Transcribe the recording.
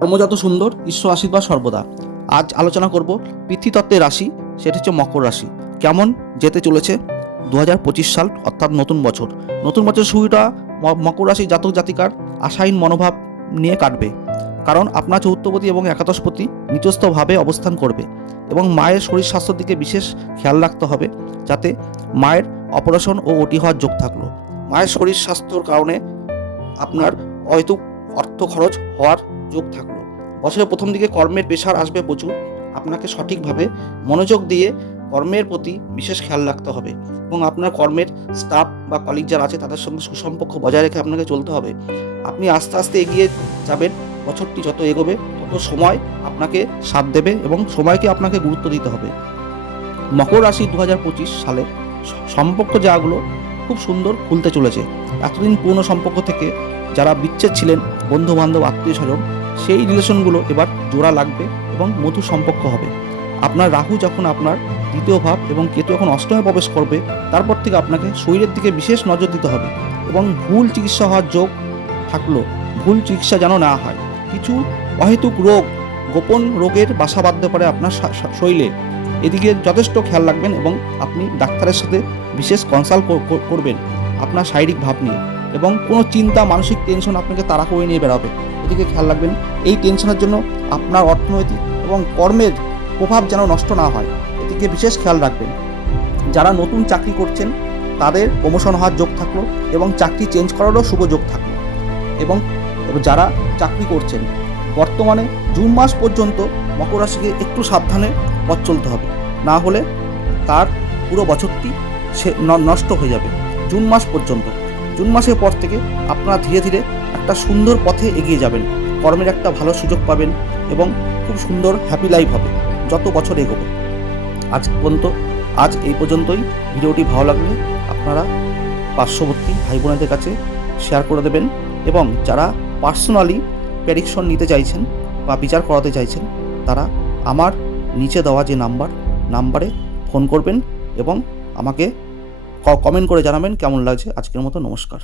কর্মজাত সুন্দর, ঈশ্বর আশীর্বাদ সর্বদা। আজ আলোচনা করব পৃথিতত্ত্বের রাশি, সেটা হচ্ছে মকর রাশি। কেমন? যেতে চলেছে দু হাজার পঁচিশ সাল, অর্থাৎ নতুন বছর। নতুন বছর শুরুটা মকর রাশি জাতক জাতিকার আশাহীন মনোভাব নিয়ে কাটবে। কারণ আপনার চতুর্থপতি এবং একাদশপতি নিচস্থভাবে অবস্থান করবে এবং মায়ের শরীর স্বাস্থ্যের দিকে বিশেষ খেয়াল রাখতে হবে যাতে মায়ের অপারেশন ও ওটি হওয়ার যোগ থাকল। মায়ের শরীর স্বাস্থ্যর কারণে আপনার হয়তো অর্থ খরচ হওয়ার যোগ থাকল। বছরের প্রথম দিকে কর্মের পেশার আসবে প্রচুর। আপনাকে সঠিকভাবে মনোযোগ দিয়ে কর্মের প্রতি বিশেষ খেয়াল রাখতে হবে এবং আপনার কর্মের স্টাফ বা কলিগ যারা আছে, তাদের সঙ্গে সুসম্পর্ক বজায় রেখে আপনাকে চলতে হবে। আপনি আস্তে আস্তে এগিয়ে যাবেন, বছরটি যত এগোবে, তত সময় আপনাকে সাথ দেবে এবং সময়কে আপনাকে গুরুত্ব দিতে হবে। মকর রাশি দু হাজার পঁচিশ সালে সম্পর্ক যাগুলো খুব সুন্দর খুলতে চলেছে। এতদিন পুরনো সম্পর্ক থেকে যারা বিচ্ছেদ ছিলেন বন্ধু বান্ধব আত্মীয় স্বজন সেই রিলেশনগুলো এবার জোড়া লাগবে এবং মধু সম্পর্ক হবে। আপনার রাহু যখন আপনার দ্বিতীয় ভাব এবং কেতু যখন অষ্টমে প্রবেশ করবে, তারপর থেকে আপনাকে শরীরের দিকে বিশেষ নজর দিতে হবে এবং ভুল চিকিৎসা হওয়ার যোগ থাকল ভুল চিকিৎসা যেন না হয়। কিছু অহেতুক রোগ গোপন রোগের বাসা বাঁধতে পারে আপনার শরীরে। এদিকে যথেষ্ট খেয়াল রাখবেন এবং আপনি ডাক্তারের সাথে বিশেষ কনসাল্ট করবেন আপনার শারীরিক ভাব নিয়ে। এবং কোনো চিন্তা, মানসিক টেনশন আপনাকে তাড়া করে নিয়ে বেরোবে। এদিকে খেয়াল রাখবেন, এই টেনশনের জন্য আপনার অর্থনৈতিক এবং কর্মের প্রভাব যেন নষ্ট না হয়। এদিকে বিশেষ খেয়াল রাখবেন, যারা নতুন চাকরি করছেন, তাদের প্রমোশন হওয়ার যোগ থাকল এবং চাকরি চেঞ্জ করারও শুভ যোগ থাকল। এবং যারা চাকরি করছেন, বর্তমানে জুন মাস পর্যন্ত মকর রাশিকে একটু সাবধানে পথ চলতে হবে। না হলে তার পুরো বছরটি সে নষ্ট হয়ে যাবে, জুন মাস পর্যন্ত। জুন মাসের পর থেকে আপনারা ধীরে ধীরে একটা সুন্দর পথে এগিয়ে যাবেন। কর্মের একটা ভালো সুযোগ পাবেন এবং খুব সুন্দর হ্যাপি লাইফ হবে, যত বছর এগোবে। আজ পর্যন্ত, আজ এই পর্যন্তই। ভিডিওটি ভালো লাগলে আপনারা পার্শ্ববর্তী ভাই বোনেদের কাছে শেয়ার করে দেবেন এবং যারা পার্সোনালি প্যারিকশন নিতে চাইছেন বা বিচার করাতে চাইছেন, তারা আমার নিচে দেওয়া যে নাম্বার নাম্বারে ফোন করবেন এবং আমাকে কমেন্ট করে জানাবেন কেমন লাগছে আজকের মতো নমস্কার।